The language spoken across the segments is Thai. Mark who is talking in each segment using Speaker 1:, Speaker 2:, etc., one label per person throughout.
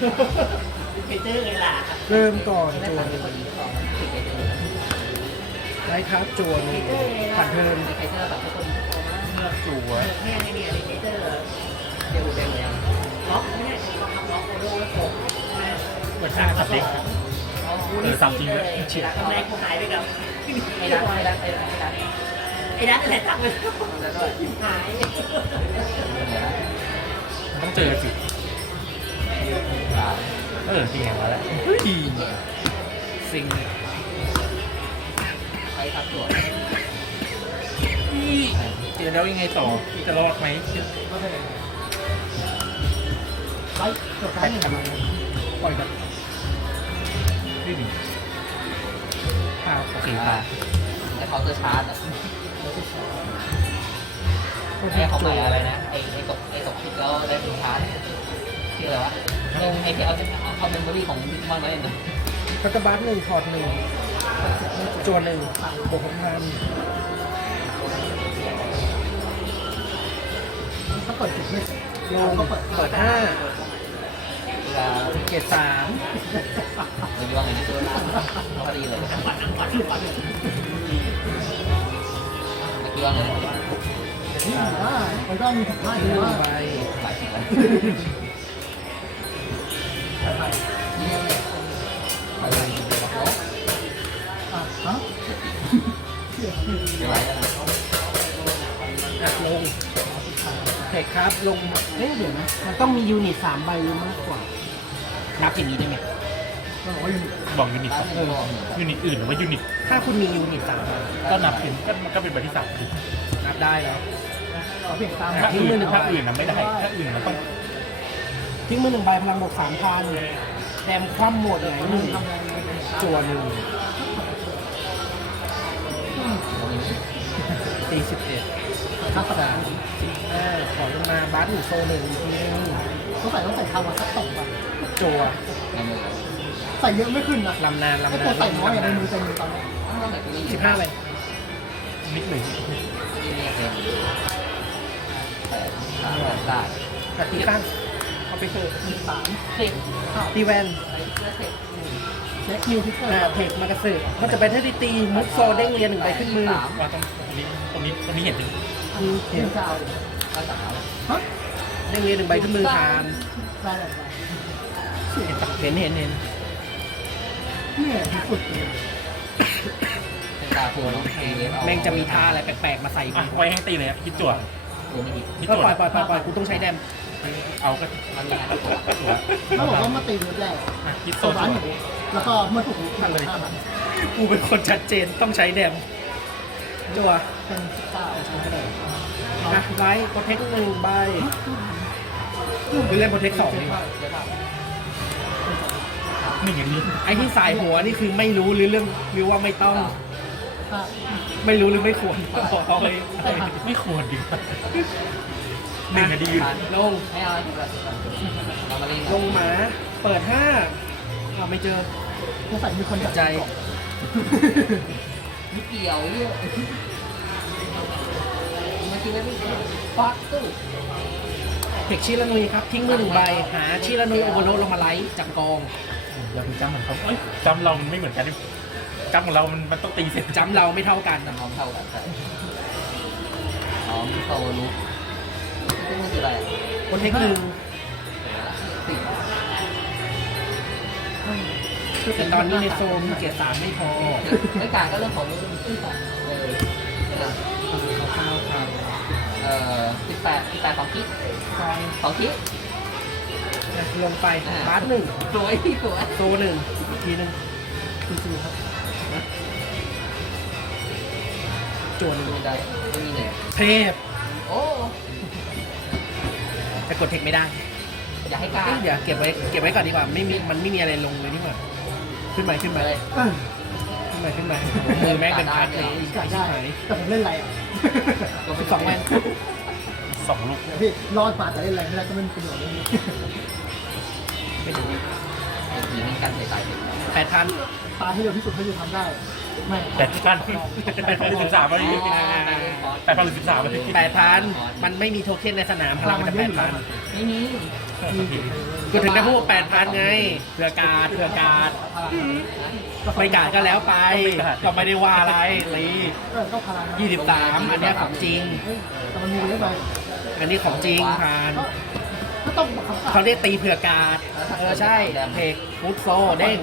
Speaker 1: เจอเลยล่ะ
Speaker 2: เริ่มก่อนจูนไรครับจูนผัานเทิร์นไรเจอแบบทุกคนเลือกูน
Speaker 1: แม่ไม่มีอะไรเจอเดี๋ยวดูแดแดงล็อกแม่ทำล็อกโอโร่ไว
Speaker 3: ้ผมเปิดฉากสิกออสามทีมเลย
Speaker 1: แล้วก็แม่กูหายไปกับ
Speaker 4: ไอ้ดักไอ้ดักไอ้ดัก
Speaker 1: ไอ้ดักอะไรตักไปหาย
Speaker 3: ต้องเจอสิเออเสียงมาแล้วเฮ้ย สิงใครตัดตัวเจอแล้วยังไงต่อ จะรอดไหมเชื่อได้ ไปจบท้ายนึ่งปล่อยกันนี่ดิข้าวโอเคป่ะ
Speaker 4: แต่เขาจะชาร์จให้เขาใส่อะไรนะไอ้ไอ้ตกไอ้ตกผิดแล้ว ได้ผลชาร์จคะงไอ้เอาเอามมโมรีของมิกนไว้เองเ
Speaker 2: ลกระบาดหนึ่งถอดหนึ่งจวนหนึ่งบกพันถ้าเปิดจุดไม่โยงก็เปิดปิดห้าเวลาเกียรสาม
Speaker 4: เรื่องนี้ตัวนี้เขาดีเลยเรื่องอะไร
Speaker 2: เร่องะไรมันก็มีผ้าอยู่ว
Speaker 4: ่าไปหลายสิบ
Speaker 2: ลงเฮ้ยเดี๋ยวนะมันต้องมียูนิตสามใบมากกว่า นับอย่างนี้ได้ไหมบอกยูนิตเออ
Speaker 3: ยูนิตอื่นหรือว่ายูนิต
Speaker 2: ถ้าคุณมียูนิตสาม
Speaker 3: ก็นับเป็นก็ก็เป็นใบที่สามคือนับได้แล้วถ้าอื่นถ้าอื่นนะไม่ได้ถ้าอื่นมันต้อง
Speaker 2: ทิ้งมือหนึ่งใบพลังบวกสามพันแถมคว่ำหมดไหนหนึ่งจวนหนึ่งตีสิบเอ็ดอยู่โซเลยที่นี่
Speaker 1: ต้อใส่ต้องใส่คาวาสักสองใบจัวใส่เยอะไม่ขึ้นนะลำนานลำนานตัวใส่น้อย่างในมือเต่มตอนนี
Speaker 2: ้สิบห้าเลยนิดหนึ่งได้กระตีขั้นเอาไปเถอะสามเทปตีแวนเช็คคิวพิเศษเทปมากระสือมันจะไปที่ตีมุกโซเด้งเรียนหนึ่งไปขึ้นมือ
Speaker 3: ตรงนี้ตรงนี้ตรงนี้เห็นหนึง
Speaker 2: คือเห็นสาวสาวฮะนักเรียนหนึ่งใบขึ้นมือทาน เห็นเห็นเห็น
Speaker 1: เนี่ยฝึก
Speaker 2: แม่งจะมีท่าอะไรแปลกๆมาใส่
Speaker 3: ปล่อยให้ตีเลยคิดจวด
Speaker 2: ก็ปล่อยปล่อยปล่อยปล่อยกูต้องใช้แดม
Speaker 3: เอาก็มัน
Speaker 1: แล้วบอกว่ามาตีมือแรกคิดโซนแล้วก็มาถูกทัเลย
Speaker 2: กูเป็นคนชัดเจนต้องใช้แดมจวดปนสิบใชไม้ปรเทหนึ่งใบคือเล่นโปรเทคสองนี่ไม่เห็นเลยไอ้ที่สายหัวนี่คือไม่รู้หรือเรื่องหรือว่าไม่ต้อง ไม่รู้หรือไม่ควรบอกเอาไว้ไม่ควรดิหนึ่งดีอยู่ลงไม่เอาลงมา เปิดห้า ไม่เจอผู้ใส่มีคนใจ
Speaker 4: นี่เกี่ยวเลยมาค
Speaker 2: ิดว่าฟักตู้พลกชิลนุยครับ ทิ้งมือหนึ่งใบหาชิลนุยโอโบโนลงมาไลท์จับกอง
Speaker 3: อย่าไปจ้ำมันครัจ้ำเราไม่เหมือนกันจ้ำของเรามันต้องตีเสร็จ
Speaker 2: จ้ำเราไม่เท่ากันแต่ของเท่ากัน
Speaker 4: ของเท่าลุก
Speaker 2: คนที่ไรคนเทคหนึ่งแต่ตอนนี้ในโซมเกียร์สามไม่พอ
Speaker 4: เกียร์สามก็เรื่องของมือท่งเลยสีบแปดสีบแปดสองทิ๊สองทิ๊ก
Speaker 2: ลงไปบาร์หนึ่ง
Speaker 1: ตัวไอ้ตัวไ
Speaker 2: ตัวหนึ่งอีกทีหนึ่งคือสูงครับจวนไม่ได้ไม่มีเลยเทพโอ้จะกดเทคไม่ได้ อย่าให้กล้าอย่าเก็บไว้เก็บไว้ก่อนดีกว่าไม่มีมันไม่มีอะไรลงเลยนี่หว่าขึ้นไปขึ้นไปขึ้นไปขึ้นไปมือแม่งเป็นการ์ทเลย
Speaker 1: แต่ผมเล่นไรอ่ะสอง
Speaker 3: แม่สองลูก
Speaker 1: พี่รอดปาดแตได้แรงไม่ได้ก็ไม่เป็นประโยชน์เลยแต่ท่านปาที่เร็วที่สุดเขาอยู่ทำได้แต่
Speaker 3: ท่านแต่ท่านสึบสามวัน้แต่พันสึบสามวัน้
Speaker 2: แต่ท่านมันไม่มีโทเค็นในสนามพรังมันจะแปดพันไม่มีก็ถึงจะพูดแปดพันไงเถื่อการเถื่อการไปการก็แล้วไป ก็ไม่ได้ว่าอะไรลียี่สิบสามอันนี้ของจริงแต่มันมีเยอะไปอันนี้ของจริงทานเขาเรียกตีเผือกาดเออใช่เพกฟุตโซเด้ง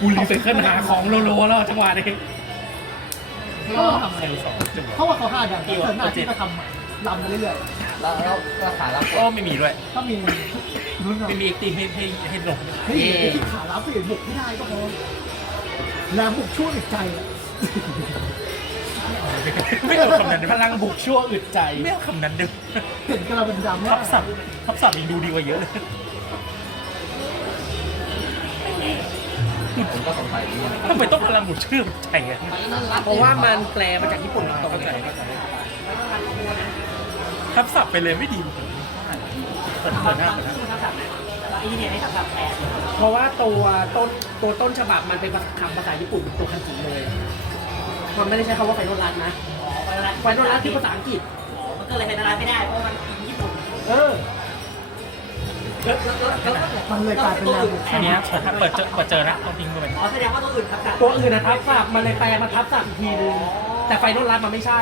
Speaker 3: บูรีไซเคิลหาของโลโลแล้วจังหวะนี้เ
Speaker 1: ขทำอะไสองจังหวะเพราะว่าเขาห้าดังเขาหน้าที่จะทำลำเรื่อย
Speaker 4: ๆแล้วก็ขาลับ
Speaker 3: ก็ไม่มีด้วยก็มีไม่มีตีให้ให้ให้หลง
Speaker 1: เฮ้ขาลับเปลี่ยนบุกไม่ได้ก็พอแล้วบุกช่วยใจ
Speaker 3: ม่เอาคำนั้น
Speaker 2: พลังบุกชั่วอึดใจ
Speaker 3: ไม่เอาคำนั้นดึก
Speaker 1: เห็นกระเบนดำ
Speaker 3: ทับศัพท์ ทับศัพท์ยังดูดีกว่าเยอะเลยทำไมต้องพลังบุกชื่อใจอ่ะ
Speaker 2: เพราะว่ามันแปลมาจากญี่ปุ่นตรงไหน
Speaker 3: ทับศัพท์ไปเลยไม่ดีเ
Speaker 2: พราะว่าตัวต้นตัวต้นฉบับมันเป็นคำภาษาญี่ปุ่นตัวคันจิเลยมันไม่ได้ใช้คำว่าไฟโดนรัดนะ ไฟโดนรัดที่ภาษาอังกฤษ
Speaker 4: มันก็เลยไฟโดนรัดไม่ได้เพราะมันกินญี่ปุ่น
Speaker 2: เออ
Speaker 1: มันเลยกลายเป็นน้
Speaker 3: ำอันนี้ถ้าเปิดเจอเปิดเจอนะเอาทิ้งไป
Speaker 4: อ๋อแสดงว่าตัวอื่นครับ
Speaker 2: ตัวอื่นนะครับฝากมันเลยแปลมาทับสักทีนึงแต่ไฟนอลรัดมันไม่ใช่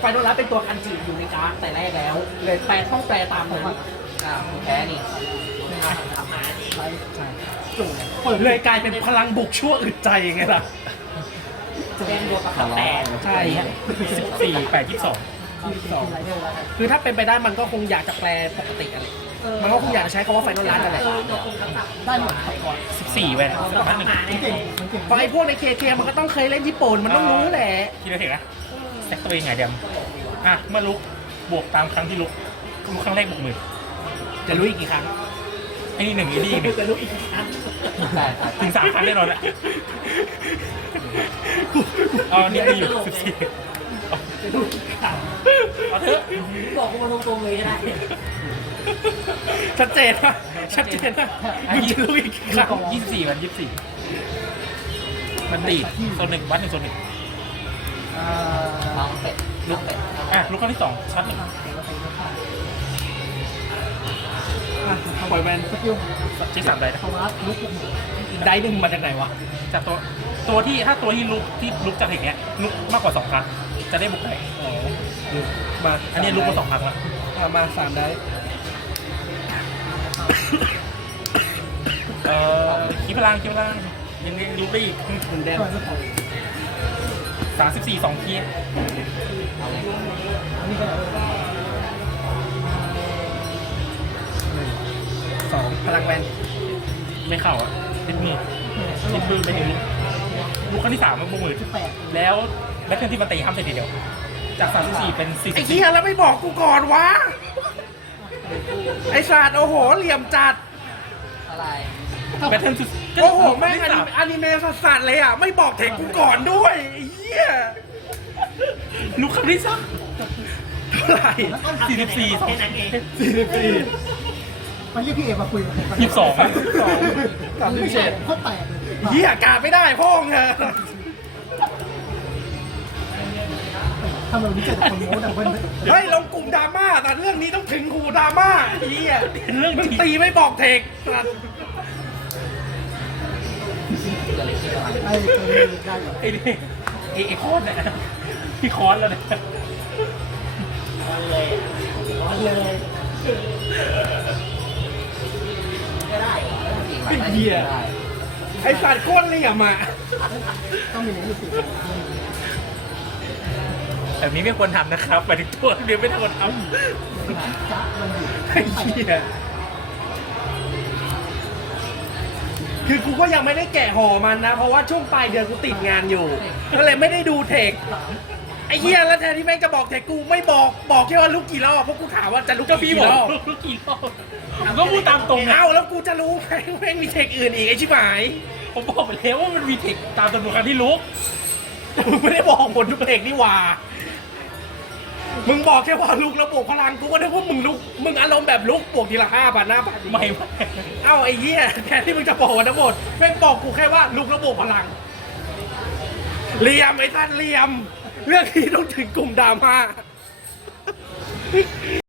Speaker 2: ไฟนอลรัดเป็นตัวคันจีอยู่ในการ์ดแ
Speaker 4: ต่แรกแล้วเลยแปลต้องแปลตามนั้นอ่าแพ้นี่ไม่ได้
Speaker 2: ทำมาเปิดเลยกลายเป็นพลังบุกชั่วอึดใจไงล่ะ
Speaker 4: จะแดงบวกกับแ
Speaker 2: ดงใช่
Speaker 3: สิบสี่แปดยี่สิบสอ
Speaker 2: งคือถ้าเป็นไปได้มันก็คงอยากจะแปลปกติอะไรมันก็คงอยากจะใช้คำว่าไฟนอลล้านอันแหะด้
Speaker 3: หลัสิบสี่เว้ยนะ
Speaker 2: ไฟพวกในเคเคมันก็ต้องเคยเล่นญี่ปุ่นมันต้องรู้แหละ
Speaker 3: คิดได้เห็นไหมแซกตัวเองไงเดี๋ยวอ่ะเมื่อลุกบวกตามครั้งที่ลุกลุกครั้งแรกบวกหมื่นจะลุกอีกกี่ครั้งไอ้นี่หนึ่งอ้นีกหน
Speaker 1: ึ่งจะลุกอีกกี่ครั้ง
Speaker 3: ถึงสามครั้งแน่นอนแหละเอาอันนี้มีอยู่สิบสี่
Speaker 1: เอาเถอะบอกกูมาตรงเลยใชได้
Speaker 2: ชัดเจนนะชัดเจนนะยี่สิบ
Speaker 3: สี่ยี่สิบสี่วันยี่สิบสี่มันตีโซนหนึ่งวัดหนึ่งโซนหนึ่งลูกเตะลูกเตะอ่ะลูกข้นที่สองชัดหนึ่ง
Speaker 2: ปลอยแมนสกิล
Speaker 3: ใช้สามได้ค้ามาลุก
Speaker 2: ได้หนึ่งมาจากไหนวะ
Speaker 3: จากตัวตัวที่ถ้าตัวที่ลุกที่ลุกจากอย่างเงี้ยลุกมากกว่าสองครั้งจะได้บุกไหนมาอันนี้ลุกมาสองครั้งละมาสามได้เอ่อคีพลังคีพลังยังได้ลุกได้อีกหนึ่งเดิมสามสิบสี่สองคีอัพลังแวนไม่เข้าอ่ะติดมือติดมือไปถึงลูกคนที่สามมันบงมือที่แปดแล้วแล้วเพื่อนที่มาตีห้ามเสร็จเดียว จากสามสี่เป็นสี่
Speaker 2: ไอ้เหี้ยแล้วไม่บอกกูก่อนวะ ไอ้ศาสตร์โอ้โหเหลี่ยมจัด อ
Speaker 3: ะไรแบทเทิลสุด
Speaker 2: โอ้โหแม่งอนิเมะสัสๆเลยอ่ะ ไม่บอกเทคกูก่อนด้วยไอ้เหี้ย
Speaker 3: ลูกคนที่สามอะ่าไหรสี่สิบสี่สี่สิบสี
Speaker 1: ่ยี่สอมาคุย
Speaker 3: ี่สิบสองกับ
Speaker 2: พี่เชนข้อแปดเฮียกาไม่ได้ พ่องเธทำแบบนี้เจอคนโง่แต่เพื่อนเฮ้ยลงกลุ่มดราม่าแต่เรื่องนี้ต้องถึงหูดราม่าอี๋อ่ะเรื่องมันตีไม่บอกเทคไอ้เด็กไอ้ไอ้โคตรเนี่ย
Speaker 3: พี่คอนแล้วเนี่ยคอนเลยคอเล
Speaker 2: ยไอเหียไอสัตว์ก้นเลยอ่ะมา
Speaker 3: แบบนี้ไม่ควรทำนะครับไปทุกตัวเดียวไม่ควรท
Speaker 2: ำไอเหียคือกูก็ยังไม่ได้แกะห่อมันนะ เพราะว่าช่วงปลายเดือนกูติดงานอยู่ ก็เลยไม่ได้ดูเทคไอ้เหี้ยแล้วแทนที่แม่งจะบอกแต่กู ไม่บอกบอกแค่ว่าลุกกี่รอบเพราะกูถามว่าจะลุก
Speaker 3: กี่รอบลุกกี่รอบก็พูดตามตรง
Speaker 2: เอ้าแล้วกูจะรู้ไหมแม่งมีเทคอื่นอีกไอ้ชิบหาย
Speaker 3: ผมบอกไปแล้วว่ามันมีเทคตามตันวนครั้งที่ลุก
Speaker 2: มึงไม่ได้บอกผลทุกเทคนี่ว่ามึงบอกแค่ว่าลุกแล้วบวกพลังกูก็ได้ว่ามึงลุกมึงอารมณ์แบบลุกปลวกทีละห้าบาทหน้าบาทไม่เอ้าไอ้เหี้ยแทนที่มึงจะบอกวันทั้งหมดแม่งบอกกูแค่ว่า ลุกแล้วบวกพลังเลียมไอ้ท่านเลียมเรื่องที่ต้องถึงกลุ่มดราม่า